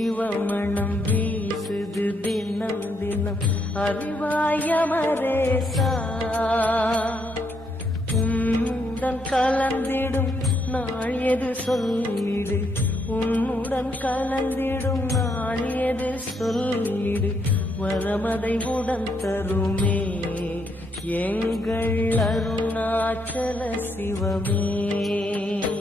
சிவமணம் வீசுது தினம் தினம் அறிவாயமரேசா உன்னுடன் கலந்திடும் நாள் எது சொல்லிடு உன்னுடன் கலந்திடும் நாள் எது சொல்லிடு வரமதை உடன் தருமே எங்கள் அருணாச்சல சிவமே.